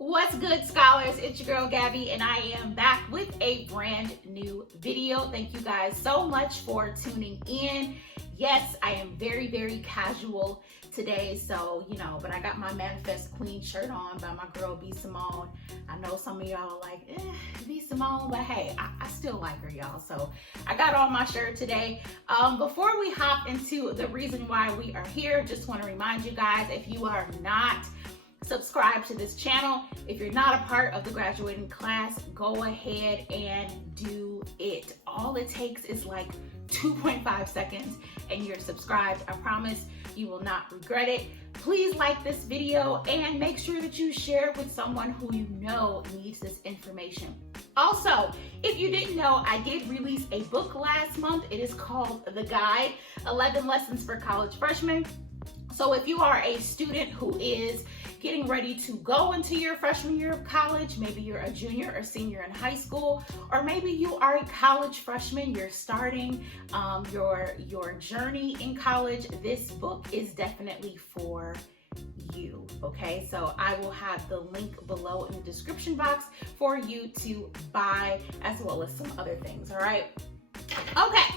What's good, scholars? It's your girl Gabby, and I am back with a brand new video. Thank you guys so much for tuning in. Yes, I am very casual today, so but I got my Manifest Queen shirt on by my girl B Simone. I know some of y'all are like, B Simone, but hey, I still like her, y'all. So I got on my shirt today. Before we hop into the reason why we are here, just want to remind you guys, if you are not subscribe to this channel, if you're not a part of the graduating class, go ahead and do it. All it takes is like 2.5 seconds and you're subscribed. I promise you will not regret it. Please like this video and make sure that you share it with someone who you know needs this information. Also, if you didn't know, I did release a book last month. It is called The Guide, 11 Lessons for College Freshmen. So if you are a student who is getting ready to go into your freshman year of college, maybe you're a junior or senior in high school, or maybe you are a college freshman, you're starting your journey in college, this book is definitely for you, okay? So I will have the link below in the description box for you to buy, as well as some other things, all right? Okay,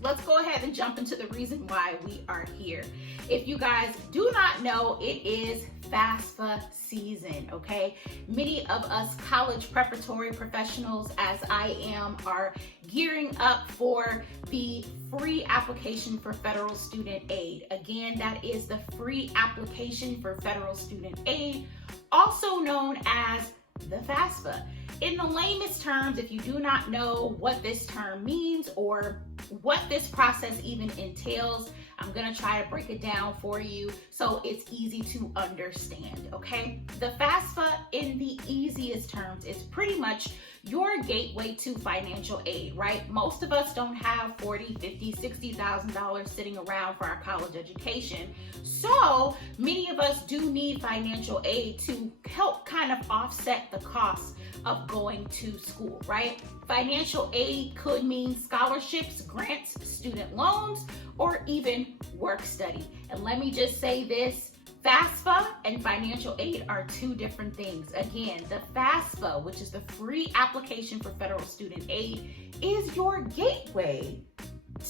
let's go ahead and jump into the reason why we are here. If you guys do not know, it is FAFSA season, okay? Many of us college preparatory professionals, as I am, are gearing up for the free application for federal student aid. Again, that is the free application for federal student aid, also known as the FAFSA. In the lamest terms, if you do not know what this term means or what this process even entails, I'm gonna try to break it down for you so it's easy to understand, okay? The FAFSA, in the easiest terms, is pretty much your gateway to financial aid, right? Most of us don't have $40,000, $50,000, $60,000 sitting around for our college education. So many of us do need financial aid to help kind of offset the costs of going to school, right? Financial aid could mean scholarships, grants, student loans, or even work study. And let me just say this, FAFSA and financial aid are two different things. Again, the FAFSA, which is the free application for federal student aid, is your gateway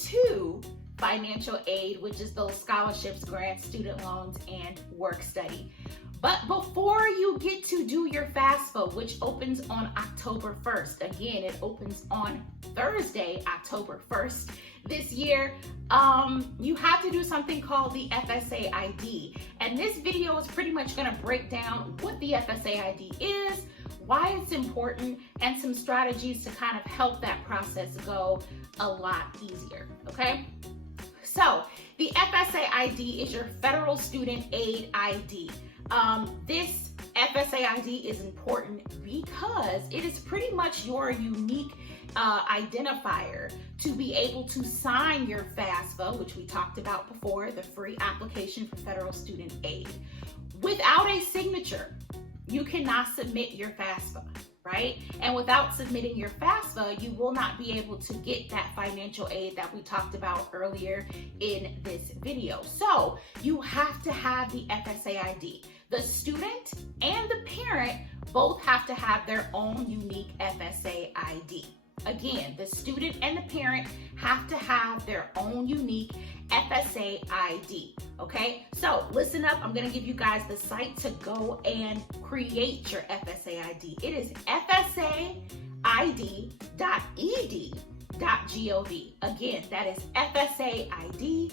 to financial aid, which is those scholarships, grants, student loans, and work study. But before you get to do your FAFSA, which opens on October 1st, again, it opens on Thursday, October 1st this year, you have to do something called the FSA ID. And this video is pretty much gonna break down what the FSA ID is, why it's important, and some strategies to kind of help that process go a lot easier, okay? So the FSA ID is your Federal Student Aid ID. This FSA ID is important because it is pretty much your unique identifier to be able to sign your FAFSA, which we talked about before, the free application for federal student aid. Without a signature, you cannot submit your FAFSA, right? And without submitting your FAFSA, you will not be able to get that financial aid that we talked about earlier in this video. So you have to have the FSA ID. The student and the parent both have to have their own unique FSA ID. Again, the student and the parent have to have their own unique FSA ID, okay? So listen up, I'm gonna give you guys the site to go and create your FSA ID. It is fsaid.ed.gov. Again, that is fsaid.ed.gov.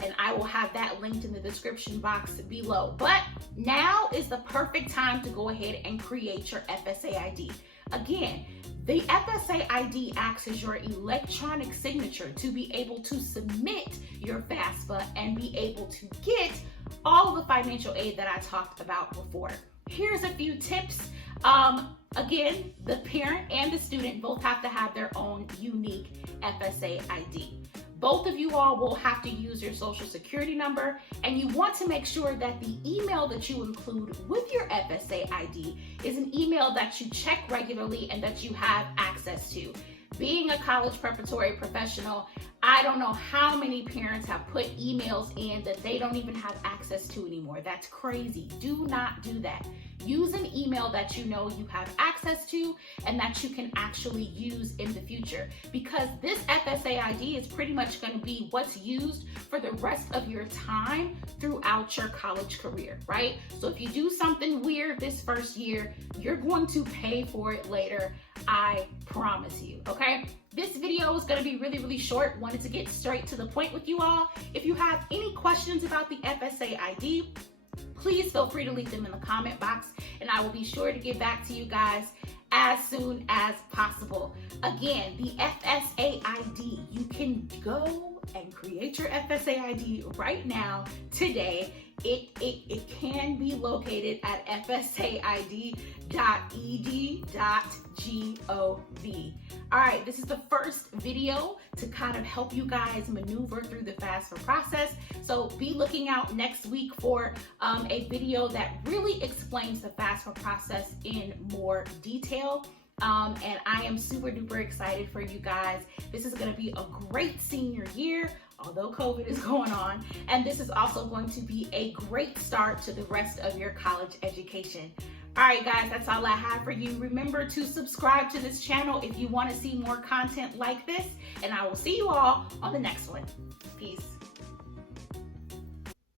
And I will have that linked in the description box below. But now is the perfect time to go ahead and create your FSA ID. Again, the FSA ID acts as your electronic signature to be able to submit your FAFSA and be able to get all of the financial aid that I talked about before. Here's a few tips. Again, the parent and the student both have to have their own unique FSA ID. Both of you all will have to use your social security number, and you want to make sure that the email that you include with your FSA ID is an email that you check regularly and that you have access to. Being a college preparatory professional, I don't know how many parents have put emails in that they don't even have access to anymore. That's crazy. Do not do that. Use an email that you know you have access to and that you can actually use in the future, because this FSA ID is pretty much going to be what's used for the rest of your time throughout your college career, right? So if you do something weird this first year, you're going to pay for it later. I promise you, okay? This video is going to be really, really short. Wanted to get straight to the point with you all. If you have any questions about the FSA ID, please feel free to leave them in the comment box, and I will be sure to get back to you guys as soon as possible. Again, the FSA ID, you can go and create your FSA ID right now, today. It can be located at fsaid.ed.gov. All right, this is the first video to kind of help you guys maneuver through the FAFSA process. So be looking out next week for a video that really explains the FAFSA process in more detail. And I am super duper excited for you guys. This is going to be a great senior year, although COVID is going on. And this is also going to be a great start to the rest of your college education. All right, guys, that's all I have for you. Remember to subscribe to this channel if you want to see more content like this. And I will see you all on the next one. Peace.